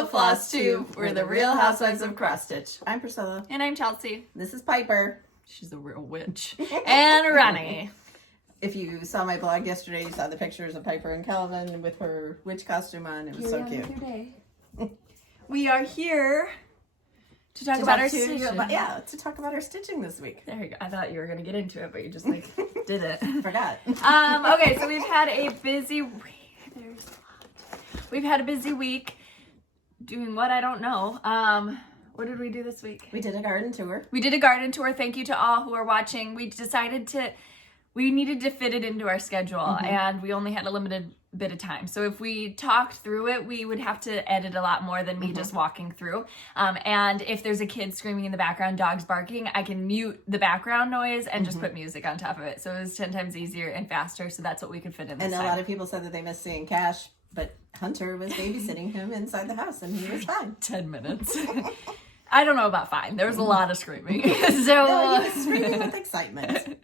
Hello, Flosstube. We're the Real Housewives of Cross Stitch. I'm Priscilla. And I'm Chelsea. This is Piper. She's a real witch. And Ronnie. If you saw my blog yesterday, you saw the pictures of Piper and Calvin with her witch costume on. It was so cute. We are here to talk about our stitching. To talk about our stitching this week. There you go. I thought you were going to get into it, but you just did it. Forgot. Okay, so we've had a busy week. We've had a busy week doing what? I don't know. What did we do this week? We did a garden tour. We did a garden tour. Thank you to all who are watching. We needed to fit it into our schedule, and we only had a limited bit of time. So if we talked through it, we would have to edit a lot more than me just walking through. And if there's a kid screaming in the background, dogs barking, I can mute the background noise and just put music on top of it. So it was 10 times easier and faster. So that's what we could fit in this And time. a lot of people said that they missed seeing Cash, but Hunter was babysitting him inside the house, and he was fine. 10 minutes. I don't know about fine. There was a lot of screaming. No, he was screaming with excitement.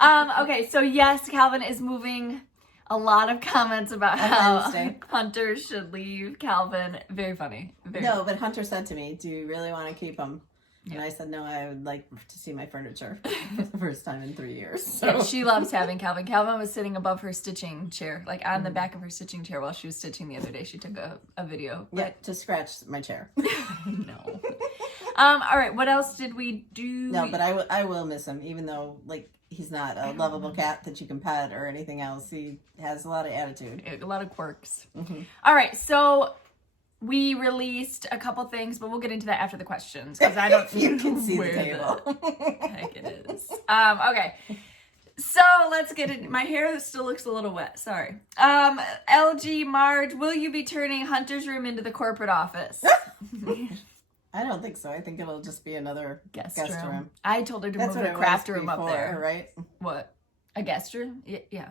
Okay, so yes, Calvin is moving. A lot of comments about how Hunter should leave Calvin. Very funny. No, but Hunter said to me, do you really want to keep him? Yeah. And I said, no, I would like to see my furniture for the first time in 3 years. So. Yeah, she loves having Calvin. Calvin was sitting above her stitching chair, like on the back of her stitching chair while she was stitching the other day. She took a video. Yeah, to scratch my chair. No. All right, what else did we do? No, but I will miss him, even though, like, he's not a lovable cat that you can pet or anything else. He has a lot of attitude. A lot of quirks. All right, so we released a couple things, but we'll get into that after the questions because I don't. You can see the table. Heck, it is. Okay, so let's get it. My hair still looks a little wet. Sorry. LG Marge, will you be turning Hunter's room into the corporate office? I don't think so. I think it'll just be another guest room. I told her to move the craft room up there. Right? What? A guest room? Yeah.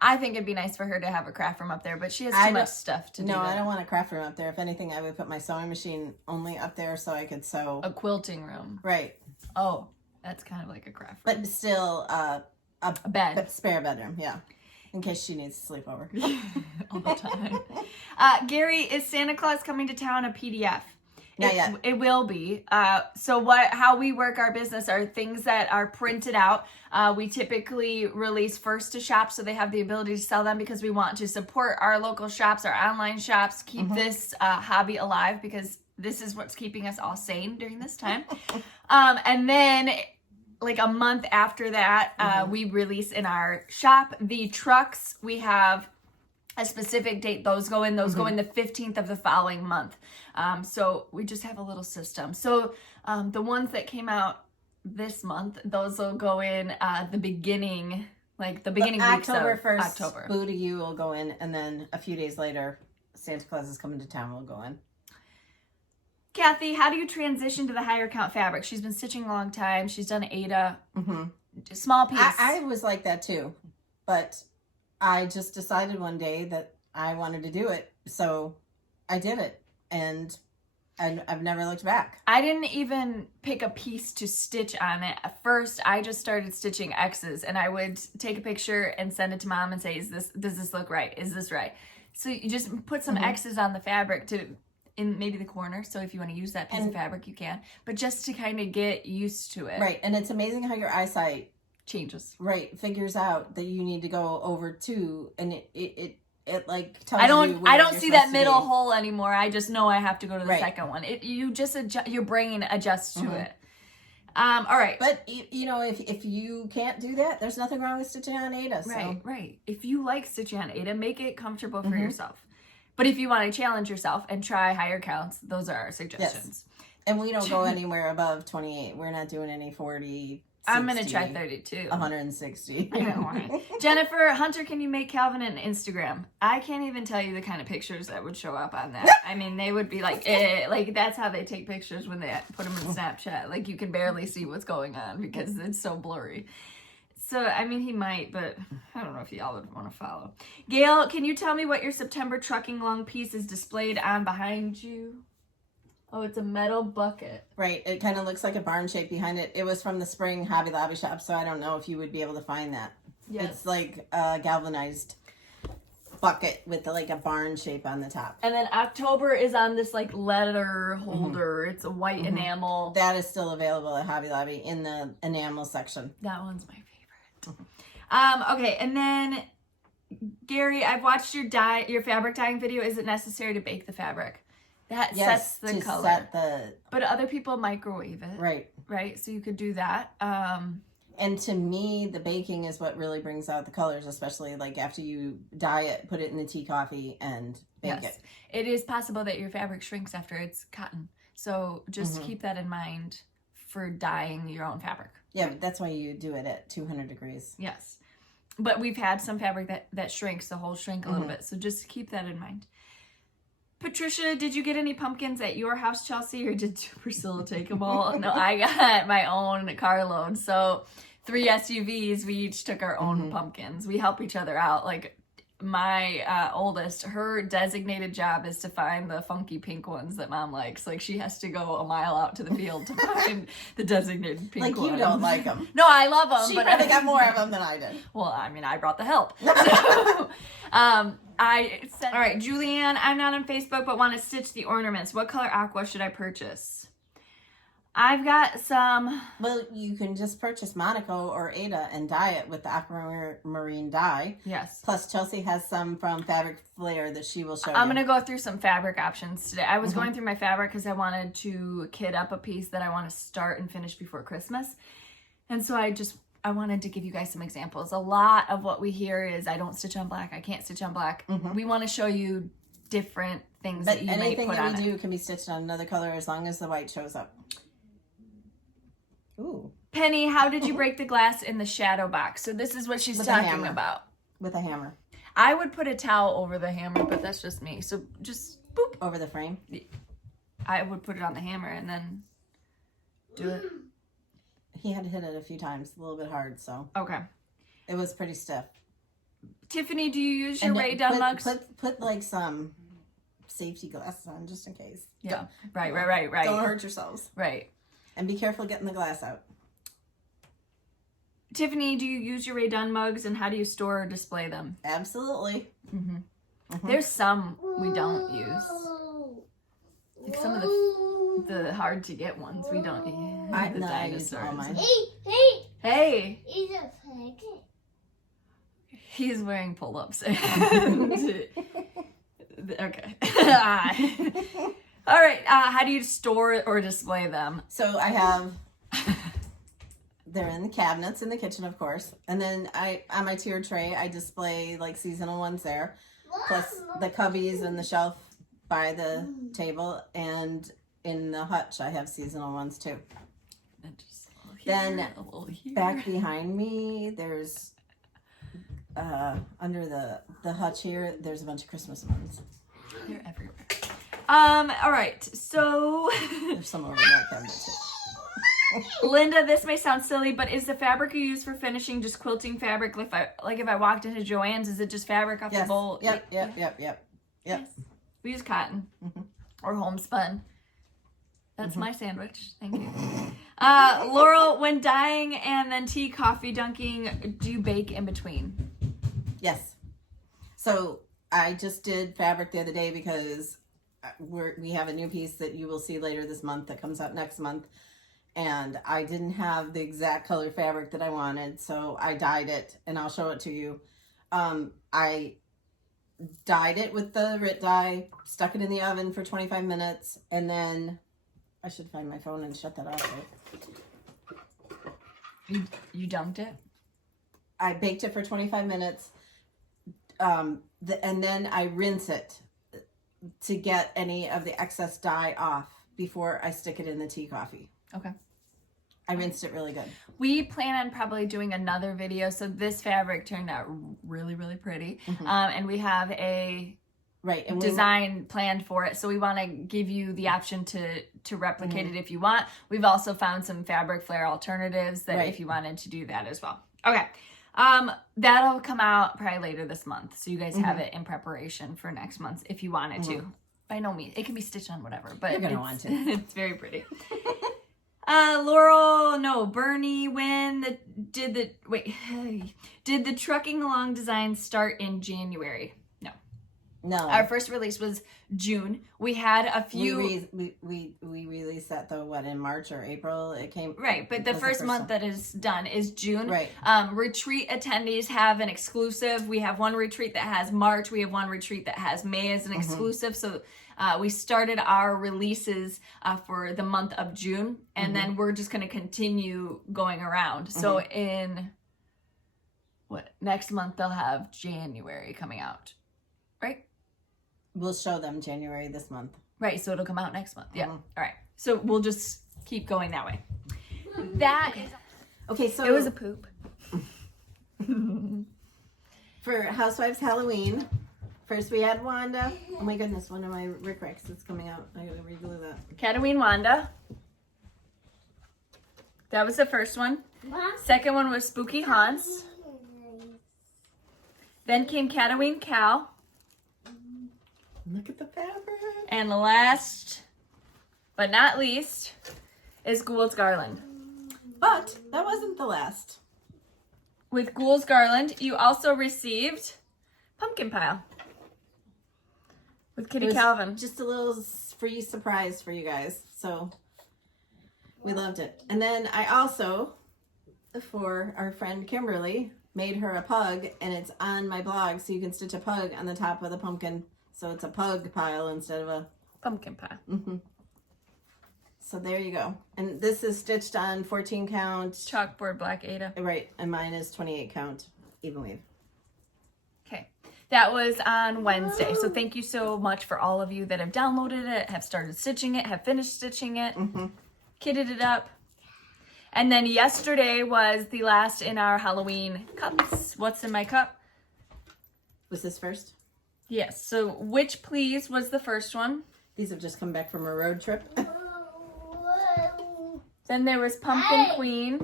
I think it'd be nice for her to have a craft room up there, but she has too much stuff to do. No, I don't want a craft room up there. If anything, I would put my sewing machine only up there so I could sew. A quilting room. Right. Oh, that's kind of like a craft room. But still a bed. Spare bedroom, yeah. In case she needs to sleep over. All the time. Gary, is Santa Claus coming to town a PDF? Not yet. It will be. So how we work our business are things that are printed out. We typically release first to shops so they have the ability to sell them because we want to support our local shops, our online shops, keep this hobby alive because this is what's keeping us all sane during this time. And then like a month after that, we release in our shop. The trucks, we have a specific date those go in the 15th of the following month. So we just have a little system. So the ones that came out this month, those will go in the beginning weeks of October 1st, October. Boo to You will go in, and then a few days later, Santa Claus is coming to town will go in. Kathy, how do you transition to the higher count fabric? She's been stitching a long time. She's done Ada. Small piece. I was like that too, but I just decided one day that I wanted to do it, so I did it, and I've never looked back. I didn't even pick a piece to stitch on it. At first, I just started stitching X's, and I would take a picture and send it to Mom and say, does this look right? Is this right? So you just put some X's on the fabric in maybe the corner, so if you want to use that piece of fabric, you can, but just to kind of get used to it. Right, and it's amazing how your eyesight changes. Right, figures out that you need to go over 2, and it like tells you I don't see that middle hole anymore. I just know I have to go to the second one. You just adjust, your brain adjusts to it. All right. But you know, if you can't do that, there's nothing wrong with stitching on Ada. So. Right. If you like stitching on Ada, make it comfortable for yourself. But if you want to challenge yourself and try higher counts, those are our suggestions. Yes. And we don't go anywhere above 28. We're not doing any 40. 60, I'm going to try 32. 160. Jennifer, Hunter, can you make Calvin an Instagram? I can't even tell you the kind of pictures that would show up on that. I mean, they would be like that's how they take pictures when they put them in Snapchat. Like, you can barely see what's going on because it's so blurry. So, I mean, he might, but I don't know if y'all would want to follow. Gail, can you tell me what your September trucking long piece is displayed on behind you? Oh, it's a metal bucket. Right. It kind of looks like a barn shape behind it. It was from the spring Hobby Lobby shop, so I don't know if you would be able to find that. Yes. It's like galvanized. bucket with like a barn shape on the top. And then October is on this like letter holder. It's a white enamel. That is still available at Hobby Lobby in the enamel section. That one's my favorite. Okay, and then Gary, I've watched your fabric dyeing video. Is it necessary to bake the fabric? That sets the color. But other people microwave it. Right. Right? So you could do that. And to me, the baking is what really brings out the colors, especially like after you dye it, put it in the tea coffee and bake it. It is possible that your fabric shrinks after it's cotton. So just keep that in mind for dyeing your own fabric. Yeah, but that's why you do it at 200 degrees. Yes. But we've had some fabric that shrinks, the holes shrink a little bit. So just keep that in mind. Patricia, did you get any pumpkins at your house, Chelsea, or did Priscilla take them all? No, I got my own carload. So 3 SUVs, we each took our own pumpkins. We help each other out. Like my oldest, her designated job is to find the funky pink ones that mom likes. Like she has to go a mile out to the field to find the designated pink ones. Like you don't like them. No, I love them. She but probably got more of them than I did. Well, I mean, I brought the help. I said, all right, Julianne, I'm not on Facebook, but want to stitch the ornaments. What color aqua should I purchase? I've got some. Well, you can just purchase Monaco or Ada and dye it with the aquamarine dye. Yes. Plus, Chelsea has some from Fabric Flair that she will show I'm you. going to go through some fabric options today. I was going through my fabric because I wanted to kit up a piece that I want to start and finish before Christmas. And so I wanted to give you guys some examples. A lot of what we hear is, I don't stitch on black. I can't stitch on black. We want to show you different things that you might put on it. Anything that we do can be stitched on another color as long as the white shows up. Ooh. Penny, how did you break the glass in the shadow box? So this is what she's talking about. With a hammer. I would put a towel over the hammer, but that's just me. So just boop. Over the frame? I would put it on the hammer and then do it. He had to hit it a few times, a little bit hard, so. Okay. It was pretty stiff. Tiffany, do you use your Ray Dunn mugs? Put like some safety glasses on just in case. Yeah. Right. Don't hurt yourselves. Right. And be careful getting the glass out. Tiffany, do you use your Ray Dunn mugs, and how do you store or display them? Absolutely. There's some we don't use. Like some of the hard to get ones we don't use. I use all mine. Hey. He's a faggot. He's wearing pull-ups. Okay. All right. How do you store or display them? So I have, they're in the cabinets in the kitchen, of course. And then on my tiered tray, I display like seasonal ones there. Plus the cubbies and the shelf by the table. And in the hutch, I have seasonal ones too. Then back behind me, there's, under the hutch here, there's a bunch of Christmas ones. They're everywhere. All right, so There's some over in that cabinet too. Linda, this may sound silly, but is the fabric you use for finishing just quilting fabric? If I walked into Joann's, is it just fabric off the bowl? Yep. Yes. We use cotton or homespun. That's my sandwich. Thank you. Laurel, when dyeing and then tea, coffee dunking, do you bake in between? Yes. So I just did fabric the other day because we have a new piece that you will see later this month that comes out next month. And I didn't have the exact color fabric that I wanted, so I dyed it, and I'll show it to you. I dyed it with the RIT dye, stuck it in the oven for 25 minutes, and then I should find my phone and shut that off. Right? You dunked it? I baked it for 25 minutes, and then I rinse it to get any of the excess dye off before I stick it in the tea coffee. Okay. I rinsed it really good. We plan on probably doing another video. So this fabric turned out really, really pretty. And we have a design planned for it. So we want to give you the option to replicate it if you want. We've also found some Fabric Flair alternatives that if you wanted to do that as well. Okay. That'll come out probably later this month. So you guys have it in preparation for next month if you wanted to. By no means. It can be stitched on whatever, but you're going to want to. It's very pretty. Bernie, did the trucking along design start in January? No. No. Our first release was June. We had a few. We released that though. What, in March or April? It came. Right, but the first month that is done is June. Right. Retreat attendees have an exclusive. We have one retreat that has March. We have one retreat that has May as an exclusive. So we started our releases for the month of June, and then we're just going to continue going around. So in next month they'll have January coming out, right? We'll show them January this month. Right, so it'll come out next month. Yeah. All right. So we'll just keep going that way. That is okay. So it was a poop. For Housewives Halloween, first we had Wanda. Oh my goodness, one of my Rick Racks is coming out. I gotta reglue that. Cataween Wanda. That was the first one. Second one was Spooky Haunts. Then came Cataween Cal. Look at the fabric. And last but not least is Ghoul's Garland. But that wasn't the last. With Ghoul's Garland, you also received Pumpkin Pile with Kitty Calvin. Just a little free surprise for you guys. So we loved it. And then I also, for our friend Kimberly, made her a pug, and it's on my blog, so you can stitch a pug on the top of the pumpkin. So it's a pug pile instead of a Pumpkin Pile. So there you go. And this is stitched on 14 count. Chalkboard Black Ada. Right, and mine is 28 count even weave. Okay, that was on Wednesday. So thank you so much for all of you that have downloaded it, have started stitching it, have finished stitching it, kitted it up. And then yesterday was the last in our Halloween cups. What's in my cup? Was this first? Yes. So Witch Please was the first one. These have just come back from a road trip. Then there was Pumpkin Queen.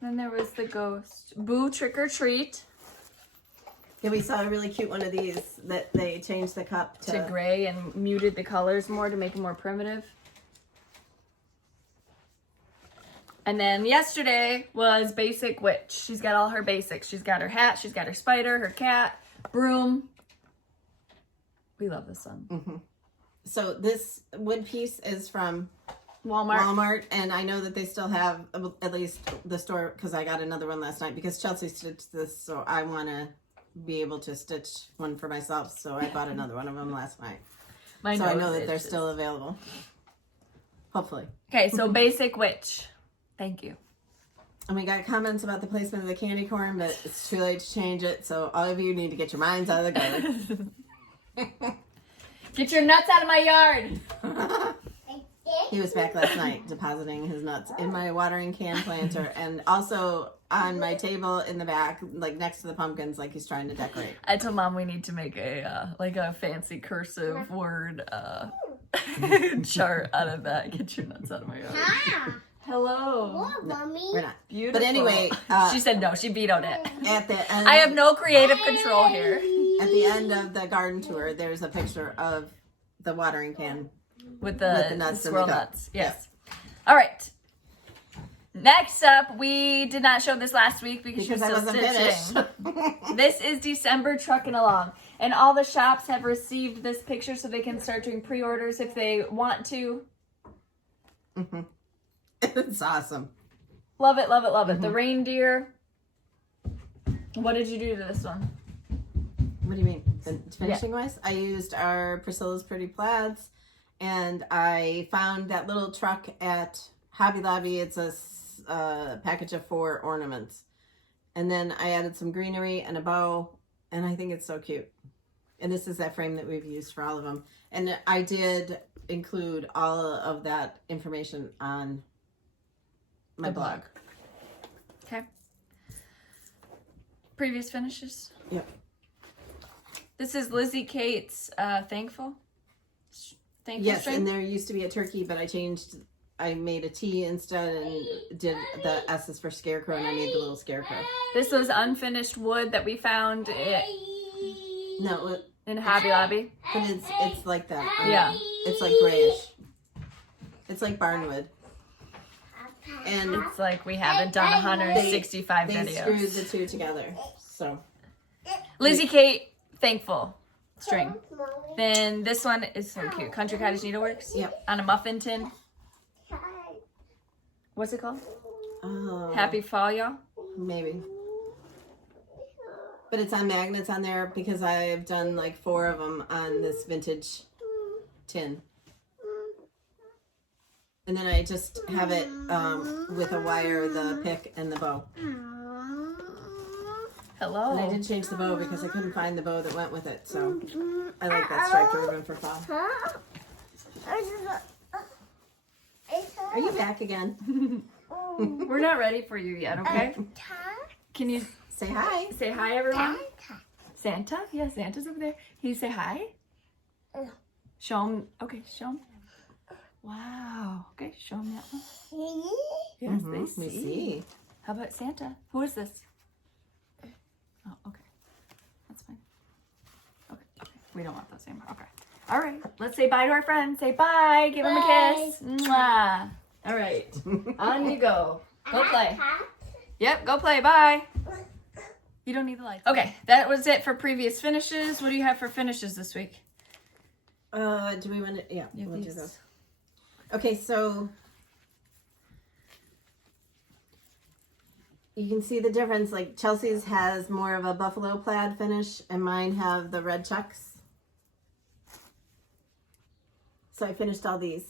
Then there was the Ghost. Boo Trick or Treat. Yeah, we saw a really cute one of these that they changed the cup To gray and muted the colors more to make it more primitive. And then yesterday was Basic Witch. She's got all her basics. She's got her hat, she's got her spider, her cat, broom. We love this one. So this wood piece is from Walmart. And I know that they still have, at least the store, because I got another one last night because Chelsea stitched this, so I want to be able to stitch one for myself, so I bought another one of them last night. So I know that they're still available. Hopefully. Okay, so Basic Witch. Thank you. And we got comments about the placement of the candy corn, but it's too late to change it, so all of you need to get your minds out of the gutter. Get your nuts out of my yard. He was back last night depositing his nuts in my watering can planter and also on my table in the back, like next to the pumpkins, like he's trying to decorate. I told Mom we need to make a like a fancy cursive word chart out of that. Get your nuts out of my yard. Hello. Mommy. We're not. Beautiful. But anyway, she said no. She vetoed it. At the end, I have no creative control here. At the end of the garden tour, there's a picture of the watering can with the nuts, swirl and the nuts. Yes. All right. Next up, we did not show this last week because she was still stitching. This is December Truckin' Along. And all the shops have received this picture so they can start doing pre-orders if they want to. It's awesome. Love it, love it, love it. The reindeer. What did you do to this one? What do you mean? Finishing wise? I used our Priscilla's Pretty Plaids, and I found that little truck at Hobby Lobby. It's a package of 4 ornaments. And then I added some greenery and a bow, and I think it's so cute. And this is that frame that we've used for all of them. And I did include all of that information on my blog. Okay. Previous finishes? Yep. This is Lizzie Kate's Thankful. Yes, string. and there used to be a turkey, but I made a T instead and did the S's for scarecrow, and I made the little scarecrow. This was unfinished wood that we found in Hobby Lobby. But it's like that. Yeah. It's like grayish. It's like barnwood. And it's like we haven't done 165 they videos. screwed the two together. So Lizzie Kate, Thankful string. Then this one is so cute. Country Cottage Needleworks. Yep. On a muffin tin. What's it called? Oh, Happy Fall, y'all. maybe. But it's on magnets on there because I've done like 4 of them on this vintage tin. And then I just have it with a wire, the pick, and the bow. Hello. And I did change the bow because I couldn't find the bow that went with it. So I like that striped ribbon for fall. Are you back again? We're not ready for you yet, okay? Can you Say hi. say hi, everyone? Santa? Yeah, Santa's over there. Can you say hi? Show him. Okay, show him. Wow. Okay, show him that one. Yes, Mhm, they we see. see. How about Santa? Who is this? Oh, okay. That's fine. Okay, okay. We don't want those anymore. Okay. All right. Let's say bye to our friends. Say bye. Give him a kiss. Mwah. All right. On you go. Go play. Yep, go play. Bye. You don't need the lights. Okay, that was it for previous finishes. What do you have for finishes this week? Do we want to? Yeah, You have we'll do these. those. Okay, so you can see the difference. Like Chelsea's has more of a buffalo plaid finish, and mine have the red chucks. So I finished all these.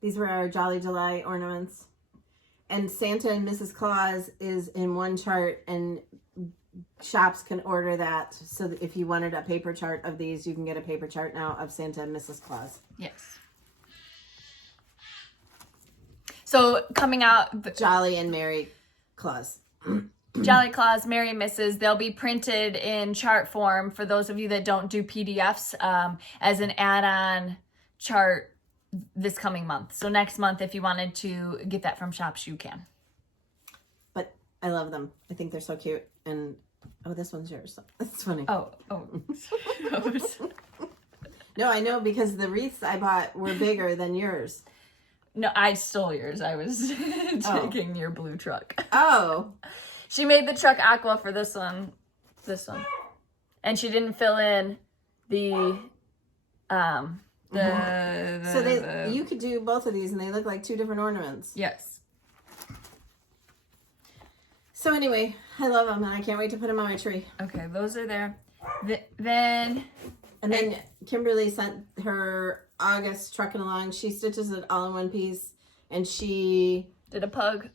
These were our Jolly July ornaments. And Santa and Mrs. Claus is in one chart, and shops can order that. So that if you wanted a paper chart of these, you can get a paper chart now of Santa and Mrs. Claus. Yes. So coming out, Jolly and Merry Claus. Jolly Claus, Merry Mrs. They'll be printed in chart form for those of you that don't do PDFs as an add-on chart this coming month. So next month, if you wanted to get that from shops, you can. But I love them. I think they're so cute. And oh, this one's yours. That's funny. Oh. No, I know because the wreaths I bought were bigger than yours. No, I stole yours. I was taking your blue truck. Oh. She made the truck aqua for this one. And she didn't fill in the So you could do both of these and they look like 2 different ornaments. Yes. So anyway, I love them and I can't wait to put them on my tree. Okay, those are there. Then Kimberly sent her August trucking along. She stitches it all in one piece, and she did a pug.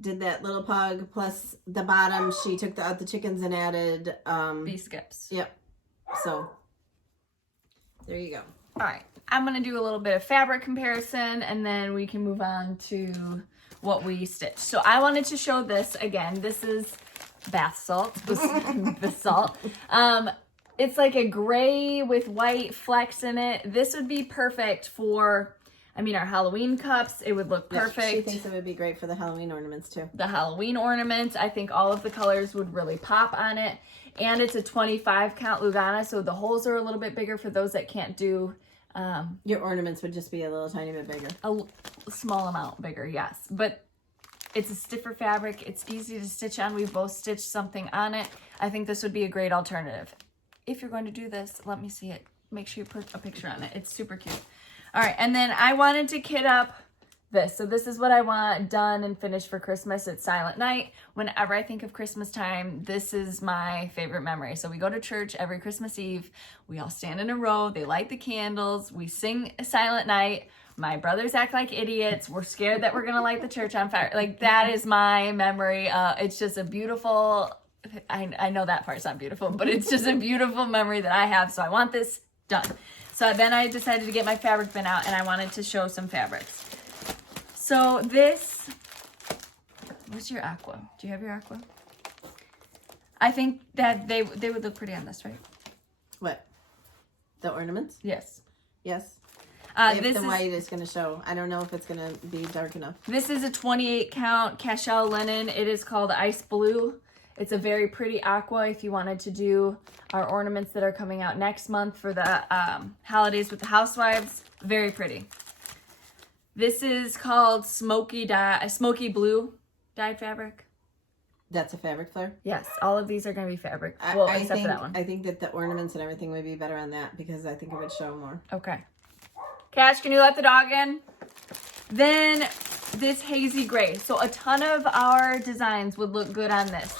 Did that little pug plus the bottom. She took out the chickens and added bee skips. Yep. So there you go. All right, I'm gonna do a little bit of fabric comparison, and then we can move on to what we stitched. So I wanted to show this again. This is bath salt, basalt. It's like a gray with white flecks in it. This would be perfect for, our Halloween cups. It would look perfect. Yeah, she thinks it would be great for the Halloween ornaments too. The Halloween ornaments, I think all of the colors would really pop on it. And it's a 25 count Lugana, so the holes are a little bit bigger for those that can't do. Your ornaments would just be a little tiny bit bigger. A small amount bigger, yes. But it's a stiffer fabric. It's easy to stitch on. We've both stitched something on it. I think this would be a great alternative. If you're going to do this, let me see it. Make sure you put a picture on it. It's super cute. All right, and then I wanted to kit up this. So this is what I want done and finished for Christmas. It's Silent Night. Whenever I think of Christmas time, this is my favorite memory. So we go to church every Christmas Eve. We all stand in a row. They light the candles. We sing Silent Night. My brothers act like idiots. We're scared that we're going to light the church on fire. Like, that is my memory. It's just a beautiful... I know that part's not beautiful, but it's just a beautiful memory that I have. So I want this done. So then I decided to get my fabric bin out, and I wanted to show some fabrics. So this, what's your aqua? Do you have your aqua? I think that they would look pretty on this, right? What? The ornaments? Yes. Yes. This the white is going to show. I don't know if it's going to be dark enough. This is a 28 count Cashel linen. It is called Ice Blue. It's a very pretty aqua if you wanted to do our ornaments that are coming out next month for the holidays with the Housewives. Very pretty. This is called Smoky Blue dyed fabric. That's a fabric flare? Yes, all of these are going to be fabric. Well, except for that one. I think that the ornaments and everything would be better on that because I think it would show more. Okay. Cash, can you let the dog in? Then this hazy gray. So a ton of our designs would look good on this.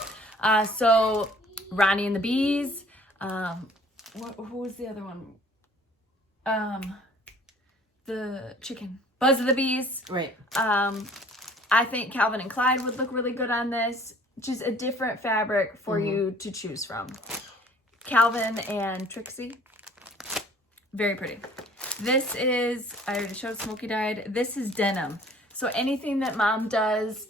So Ronnie and the Bees. Who was the other one? The chicken. Buzz of the Bees. Right. I think Calvin and Clyde would look really good on this. Just a different fabric for you to choose from. Calvin and Trixie. Very pretty. This is, I already showed Smoky Dyed. This is denim. So anything that Mom does,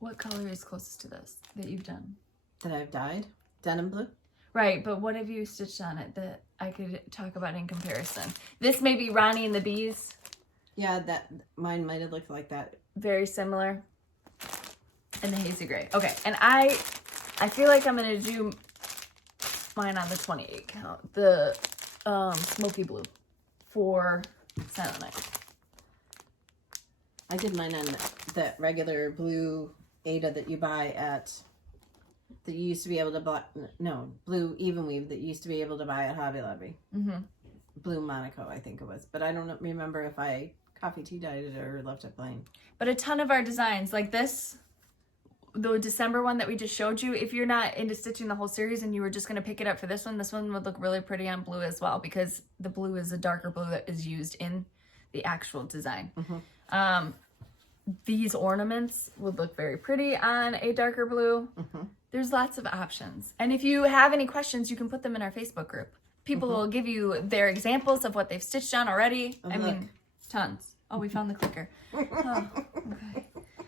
what color is closest to this that you've done? That I've dyed? Denim blue? Right, but what have you stitched on it that I could talk about in comparison? This may be Ronnie and the Bees. Yeah, that mine might have looked like that. Very similar. And the hazy gray. Okay, and I feel like I'm going to do mine on the 28 count. The smoky blue for Silent Night. I did mine on that regular blue Ada that you buy at, that you used to be able to buy, no, blue even weave that you used to be able to buy at Hobby Lobby. Blue Monaco, I think it was. But I don't remember if I coffee tea dyed it or left it plain. But a ton of our designs, like this, the December one that we just showed you, if you're not into stitching the whole series and you were just going to pick it up for this one would look really pretty on blue as well, because the blue is a darker blue that is used in the actual design. These ornaments would look very pretty on a darker blue. There's lots of options. And if you have any questions, you can put them in our Facebook group. People will give you their examples of what they've stitched on already. I mean, tons. Oh, we found the clicker. Oh, okay.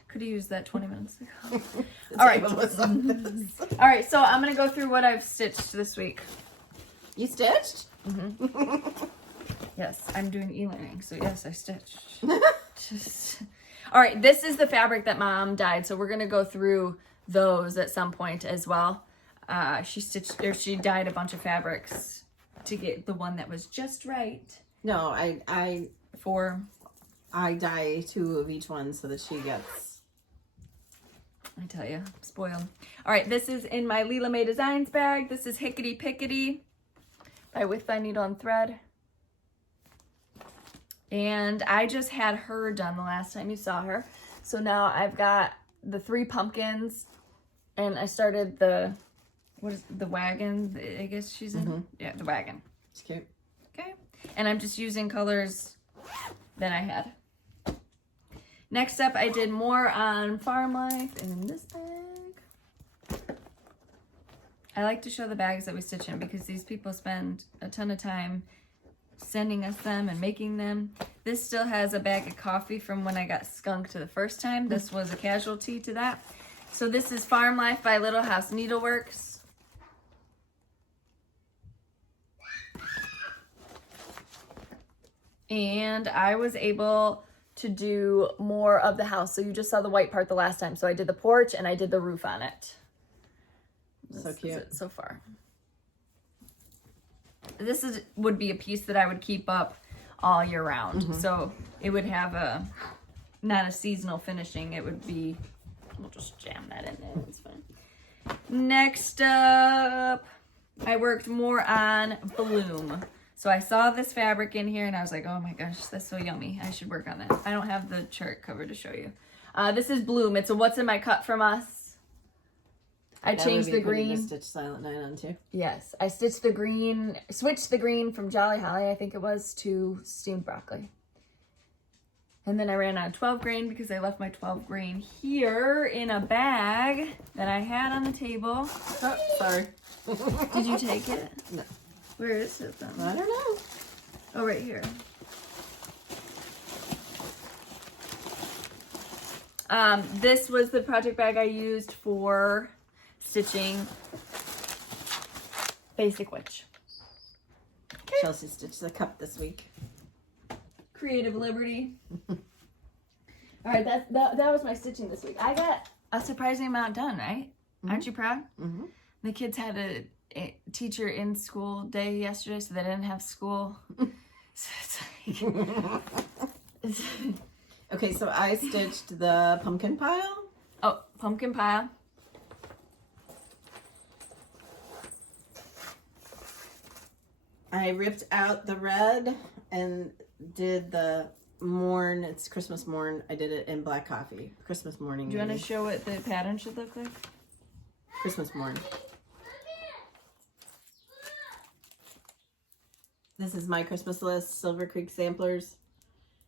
Could have used that 20 minutes ago. All right. All right, so I'm going to go through what I've stitched this week. You stitched? Yes, I'm doing e-learning, so yes, I stitched. All right, this is the fabric that Mom dyed, so we're going to go through those at some point as well. She dyed a bunch of fabrics to get the one that was just right. No, I dye 2 of each one so that she gets... I tell you, spoiled. All right, this is in my Leela May Designs bag. This is Hickety Pickety by With Thy Needle and Thread. And I just had her done the last time you saw her. So now I've got the 3 pumpkins, and I started the wagon, I guess she's in? Yeah, the wagon. It's cute. Okay. And I'm just using colors that I had. Next up, I did more on Farm Life in this bag. I like to show the bags that we stitch in because these people spend a ton of time sending us them and making them. This still has a bag of coffee from when I got skunked the first time. This was a casualty to that. So this is Farm Life by Little House Needleworks. And I was able to do more of the house. So you just saw the white part the last time. So I did the porch and I did the roof on it. So cute. Is it so far. This would be a piece that I would keep up all year round. So it would have not a seasonal finishing. It would be, we'll just jam that in there. It's fine. Next up, I worked more on Bloom. So I saw this fabric in here and I was like, oh my gosh, that's so yummy. I should work on that. I don't have the chart cover to show you. This is Bloom. It's a What's in My Cut from Us. I changed the green. To stitch Silent Night on too. Yes, I stitched the green, switched the green from Jolly Holly, I think it was, to steamed broccoli. And then I ran out of 12 grain because I left my 12 grain here in a bag that I had on the table. Oh, sorry. Did you take it? No. Where is it then? I don't know. Oh, right here. This was the project bag I used for stitching Basic Witch. Chelsea stitched the cup this week. Creative Liberty. All right, that was my stitching this week. I got a surprising amount done, right? Aren't you proud? The kids had a teacher in school day yesterday, so they didn't have school. So it's like... Okay, so I stitched the pumpkin pile. Oh, pumpkin pile. I ripped out the red and did the morn. It's Christmas morn. I did it in black coffee. Christmas morning. Do you want to show what the pattern should look like? Christmas morn. This is my Christmas list, Silver Creek samplers.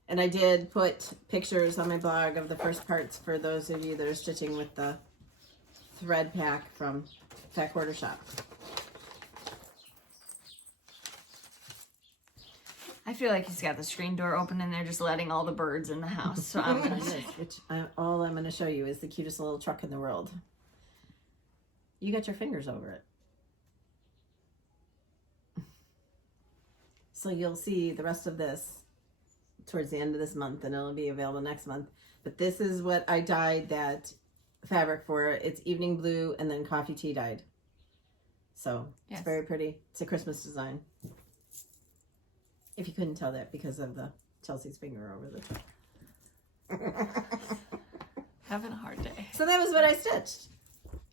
And I did put pictures on my blog of the first parts for those of you that are stitching with the thread pack from Fat Quarter Shop. I feel like he's got the screen door open and they're just letting all the birds in the house. So I'm gonna all I'm going to show you is the cutest little truck in the world. You got your fingers over it. So you'll see the rest of this towards the end of this month, and it'll be available next month. But this is what I dyed that fabric for. It's evening blue and then coffee tea dyed. So it's very pretty. It's a Christmas design. If you couldn't tell that because of the Chelsea's finger over the top. having a hard day. So that was what I stitched.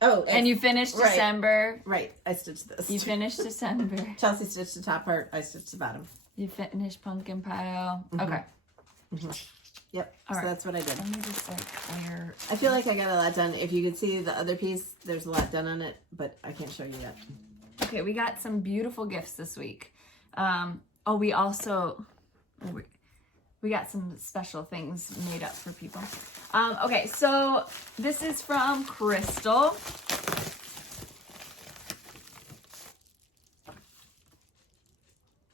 Oh, and you finished December. Right, I stitched this. You finished December. Chelsea stitched the top part, I stitched the bottom. You finished pumpkin pile. Okay. Yep, All so right. that's what I did. Let me just like clear. I feel like I got a lot done. If you could see the other piece, there's a lot done on it, but I can't show you yet. Okay, we got some beautiful gifts this week. We also we got some special things made up for people. Okay, so this is from Crystal.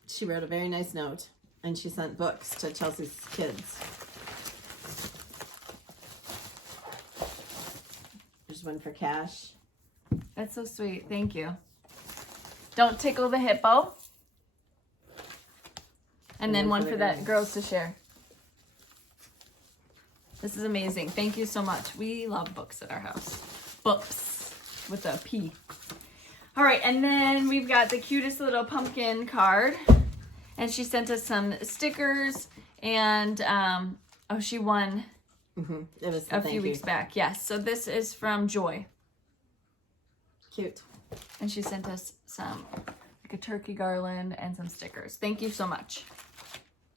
She wrote a very nice note, and she sent books to Chelsea's kids. There's one for Cash. That's so sweet. Thank you. Don't tickle the hippo. And then one for that girls to share. This is amazing. Thank you so much. We love books at our house. Books with a P. All right, and then we've got the cutest little pumpkin card. And she sent us some stickers. And, she won It was a few weeks back. Yes, so this is from Joy. Cute. And she sent us some, like a turkey garland and some stickers. Thank you so much.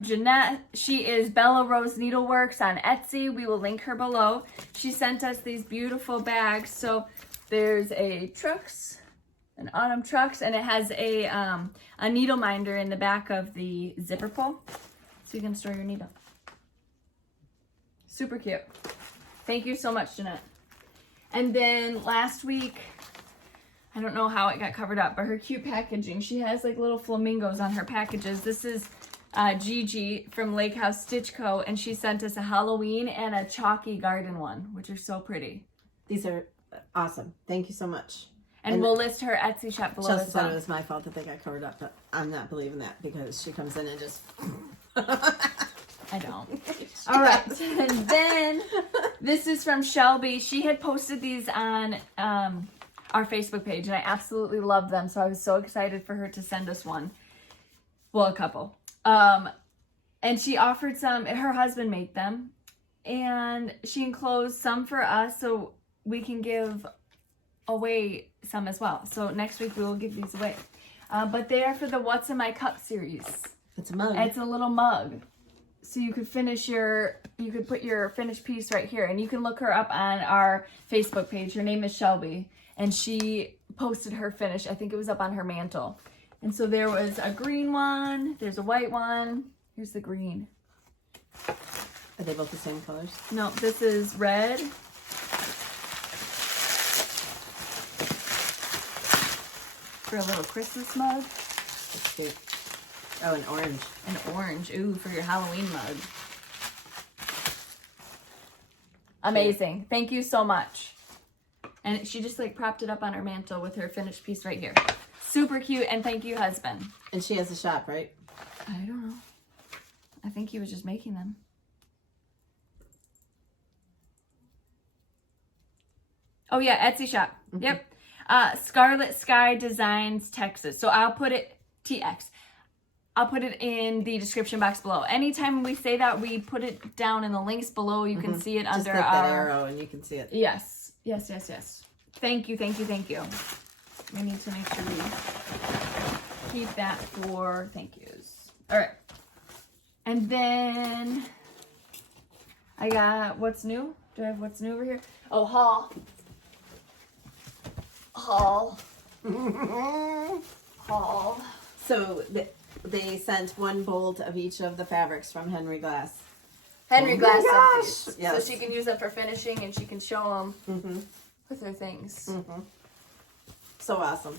Jeanette, she is Bella Rose Needleworks on Etsy. We will link her below. She sent us these beautiful bags. So there's a Trucks, an Autumn Trucks, and it has a needle minder in the back of the zipper pull, so you can store your needle. Super cute. Thank you so much, Jeanette. And then last week, I don't know how it got covered up, but her cute packaging. She has like little flamingos on her packages. This is Gigi from Lake House Stitch Co. And she sent us a Halloween and a chalky garden one, which are so pretty. These are awesome. Thank you so much. And we'll list her Etsy shop below Chelsea as said well. it was my fault that they got covered up, but I'm not believing that because she comes in and just... I don't. All right. And then this is from Shelby. She had posted these on our Facebook page, and I absolutely love them. So I was so excited for her to send us one. Well, a couple. And she offered some. Her husband made them. And she enclosed some for us so we can give away some as well. So next week we will give these away. But they are for the What's in My Cup series. It's a mug. It's a little mug. So you could you could put your finished piece right here, and you can look her up on our Facebook page. Her name is Shelby, and she posted her finish. I think it was up on her mantle. And so there was a green one, there's a white one. Here's the green. Are they both the same colors? No, this is red. For a little Christmas mug. That's cute. Oh, an orange. An orange. Ooh, for your Halloween mug. Amazing. Thank you so much. And she just like propped it up on her mantle with her finished piece right here. Super cute. And thank you, husband. And she has a shop, right? I don't know. I think he was just making them. Oh yeah, Etsy shop. Yep. Scarlet Sky Designs, Texas. So I'll put it, TX. I'll put it in the description box below. Anytime we say that, we put it down in the links below. You can see it Just under click our that arrow and you can see it. Yes. Yes. Thank you. We need to make sure we keep that for thank yous. All right. And then I got what's new. Do I have what's new over here? Oh, haul. So they sent one bolt of each of the fabrics from Henry Glass. Henry Glass sent these. Yes. So she can use them for finishing and she can show them with her things. So awesome.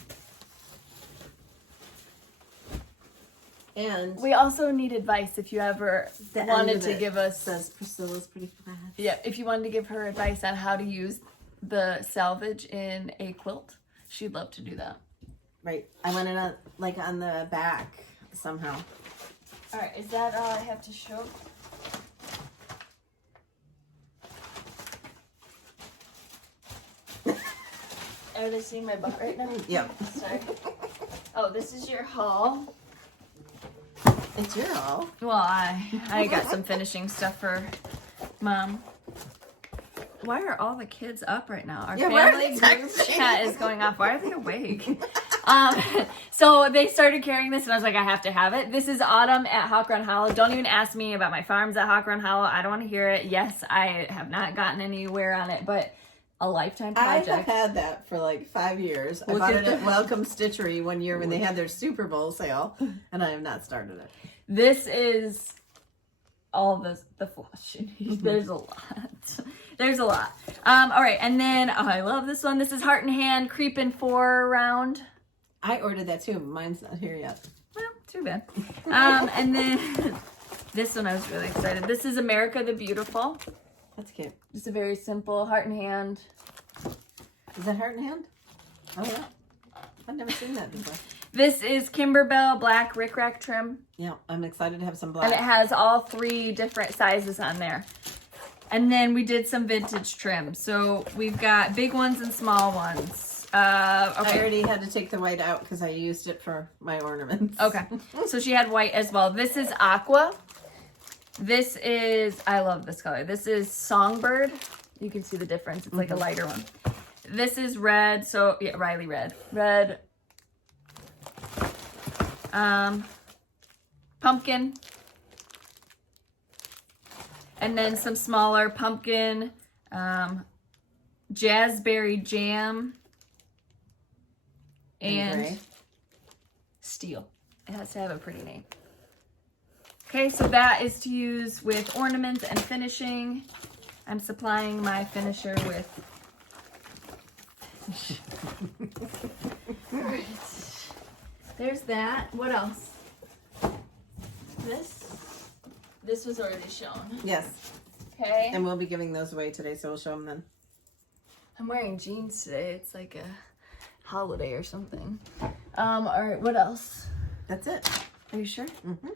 And We also need advice if you ever the end wanted of to it give us. says Priscilla's pretty flat. Yeah, if you wanted to give her advice on how to use the Salvage in a quilt, she'd love to do that. Right. I went in on the back somehow. All right, is that all I have to show? Are they seeing my butt right now? Yep. Sorry. Oh, this is your haul. It's your all. Well, I got some finishing stuff for Mom. Why are all the kids up right now? Our why are family they group texting? chat is going off. Why are they awake? So they started carrying this, and I was like, I have to have it. This is Autumn at Hawk Run Hollow. Don't even ask me about my farms at Hawk Run Hollow. I don't want to hear it. Yes, I have not gotten anywhere on it, but a lifetime project. I have had that for like 5 years. I bought it at Welcome Stitchery one year when they had their Super Bowl sale, and I have not started it. This is all the floss you need. There's a lot. There's a lot. All right, and then I love this one. This is Heart and Hand Creepin' 4 round. I ordered that too. Mine's not here yet. Well, too bad. And then this one I was really excited. This is America the Beautiful. That's cute. Just a very simple heart and hand. Is that Heart and Hand? Oh yeah. I've never seen that before. This is Kimberbell Black Rick Rack trim. Yeah, I'm excited to have some black. And it has all 3 different sizes on there. And then we did some vintage trim. So we've got big ones and small ones. I Okay. already had to take the white out because I used it for my ornaments. Okay. So she had white as well. This is Aqua. This is, I love this color. This is Songbird. You can see the difference. It's like a lighter one. This is red. So yeah, Riley red. Red. Pumpkin. And then some smaller pumpkin, jazzberry jam, and gray. steel. It has to have a pretty name. Okay, so that is to use with ornaments and finishing. I'm supplying my finisher with. All right. There's that. What else? This was already shown. Yes. Okay. And we'll be giving those away today, so we'll show them then. I'm wearing jeans today. It's like a holiday or something. All right, what else? That's it. Are you sure? Mm-hmm.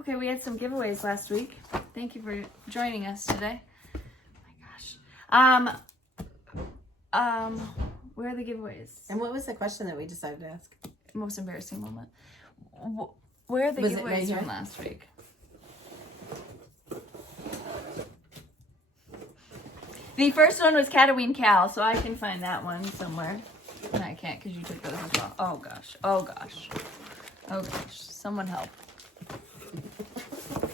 Okay, we had some giveaways last week. Thank you for joining us today. Oh my gosh. Where are the giveaways? And what was the question that we decided to ask? Most embarrassing moment. Where are the Was it right giveaways here? from last week? The first one was Cataween Cal, so I can find that one somewhere. No, I can't because you took those as well. Oh gosh. Oh gosh. Oh gosh. Someone help.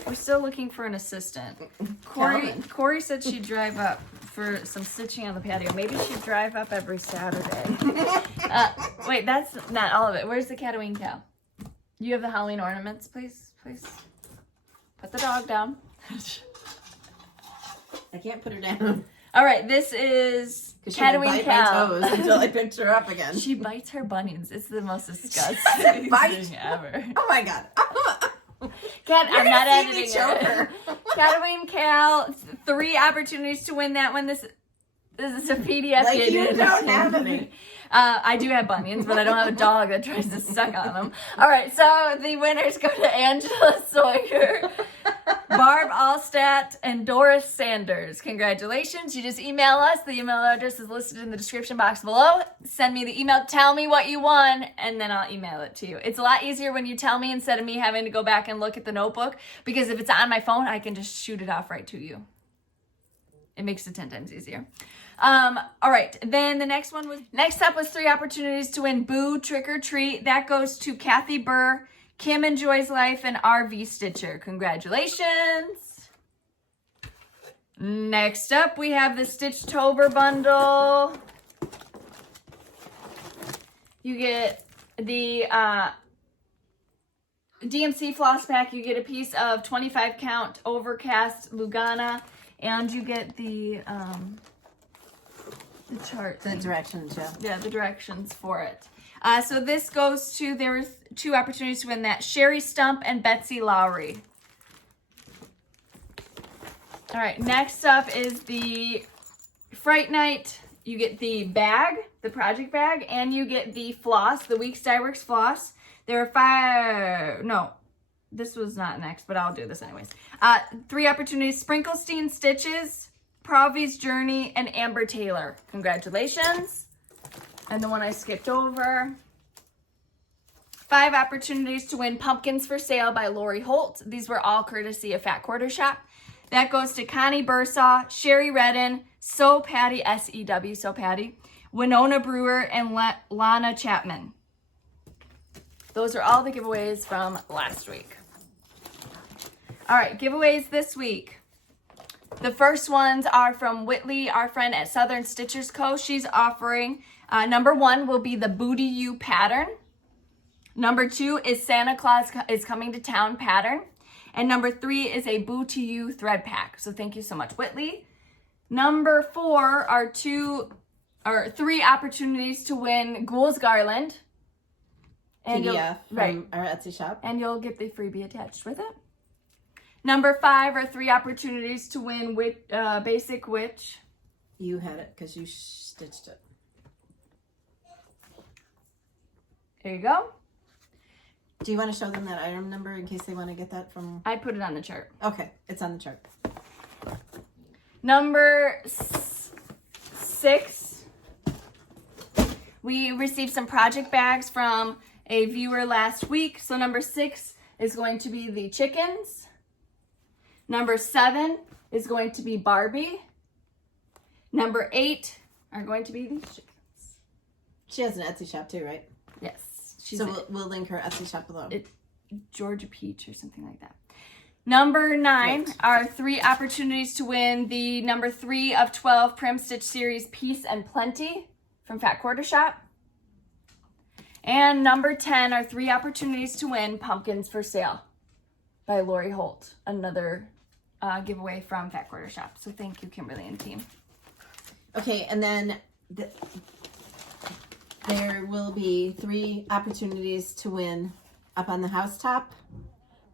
We're still looking for an assistant. Corey said she'd drive up for some stitching on the patio. Maybe she'd drive up every Saturday. Wait, that's not all of it. Where's the Cataween Cal? You have the Halloween ornaments, please? Please. Put the dog down. I can't put her down. All right, this is Because she would Cataween bite my Cal. toes until I picked her up again. She bites her bunions. It's the most disgusting Bite. thing ever. Oh my god. I'm not gonna see me editing choke it. her. Cataween Cal, 3 opportunities to win that one. This is a PDF. Like you edited. don't have any. I do have bunions, but I don't have a dog that tries to suck on them. All right, so the winners go to Angela Sawyer, Barb Allstat, and Doris Sanders. Congratulations. You just email us. The email address is listed in the description box below. Send me the email. Tell me what you won, and then I'll email it to you. It's a lot easier when you tell me instead of me having to go back and look at the notebook, because if it's on my phone, I can just shoot it off right to you. It makes it 10 times easier. All right. Then the next up was 3 opportunities to win Boo Trick or Treat. That goes to Kathy Burr, Kim Enjoys Life, and RV Stitcher. Congratulations. Next up, we have the Stitch Tober bundle. You get the DMC floss pack. You get a piece of 25 count overcast Lugana, and you get the chart. The directions, yeah. Yeah, the directions for it. So this goes to, there were 2 opportunities to win that. Sherry Stump and Betsy Lowry. All right, next up is the Fright Night. You get the bag, the project bag, and you get the floss, the Weeks Dye Works floss. There are 5, no, this was not next, but I'll do this anyways. 3 opportunities, Sprinklestein Stitches, Pravi's Journey, and Amber Taylor. Congratulations. And the one I skipped over. 5 opportunities to win Pumpkins for Sale by Lori Holt. These were all courtesy of Fat Quarter Shop. That goes to Connie Bursaw, Sherry Redden, So Patty, S-E-W, So Patty, Winona Brewer, and Lana Chapman. Those are all the giveaways from last week. All right, giveaways this week. The first ones are from Whitley, our friend at Southern Stitchers Co. She's offering, number 1 will be the Booty You pattern. Number 2 is Santa Claus is Coming to Town pattern. And number 3 is a Boo to You thread pack. So thank you so much, Whitley. Number 4 are 3 opportunities to win Ghoul's Garland. And PDF from our Etsy shop. And you'll get the freebie attached with it. Number 5 are 3 opportunities to win Basic Witch. You had it because you stitched it. There you go. Do you want to show them that item number in case they want to get that from... I put it on the chart. Okay, it's on the chart. Number 6. We received some project bags from a viewer last week. So number 6 is going to be the chickens. Number 7 is going to be Barbie. Number 8 are going to be these chickens. She has an Etsy shop too, right? Yes. So we'll link her Etsy shop below. Georgia Peach or something like that. Number 9 are 3 opportunities to win the number 3 of 12 Prim Stitch Series Peace and Plenty from Fat Quarter Shop. And number 10 are 3 opportunities to win Pumpkins for Sale by Lori Holt. Another giveaway from Fat Quarter Shop. So thank you, Kimberly and team. Okay, and then there will be 3 opportunities to win Up on the Housetop,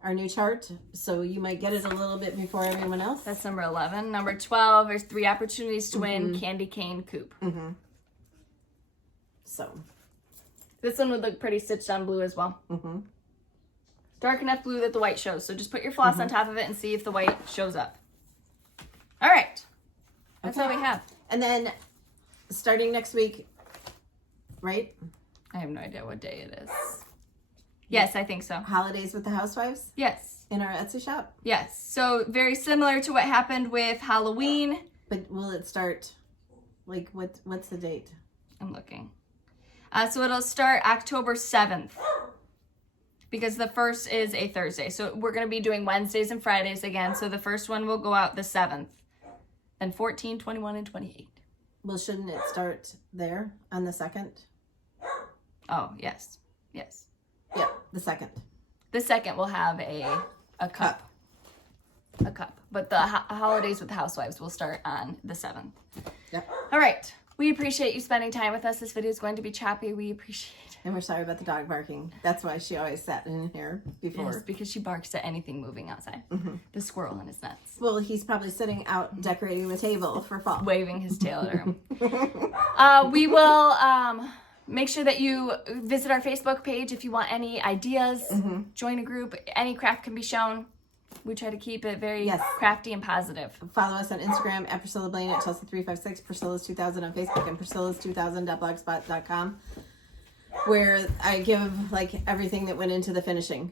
our new chart. So you might get it a little bit before everyone else. That's number 11. Number 12, there's 3 opportunities to win Candy Cane Coupe. So this one would look pretty stitched on blue as well. Dark enough blue that the white shows. So just put your floss on top of it and see if the white shows up. All right. That's all we have. And then starting next week, right? I have no idea what day it is. Yes, I think so. Holidays with the Housewives Yes. in our Etsy shop. Yes. So very similar to what happened with Halloween. But will it start, like, what's the date? I'm looking. So it'll start October 7th. Because the first is a Thursday. So we're going to be doing Wednesdays and Fridays again. So the first one will go out the 7th. Then 14, 21, and 28. Well, shouldn't it start there on the 2nd? Oh, yes. Yes. Yeah, the 2nd. The 2nd will have a cup. A cup. But the holidays with the Housewives will start on the 7th. Yep. All right. We appreciate you spending time with us. This video is going to be choppy. We appreciate it. And we're sorry about the dog barking. That's why she always sat in here before. Yes, because she barks at anything moving outside. The squirrel in his nuts. Well, he's probably sitting out decorating the table for fall. Waving his tail at her. We will make sure that you visit our Facebook page if you want any ideas. Join a group. Any craft can be shown. We try to keep it very crafty and positive. Follow us on Instagram at Priscilla Blaine, at Chelsea356, Priscilla's 2000 on Facebook, and Priscilla's2000.blogspot.com, where I give like everything that went into the finishing.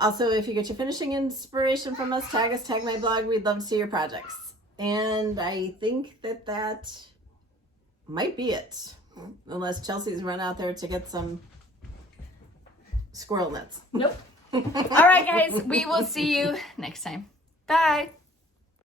Also, if you get your finishing inspiration from us, tag my blog. We'd love to see your projects. And I think that might be it. Unless Chelsea's run out there to get some squirrel nuts. Nope. All right, guys. We will see you next time. Bye.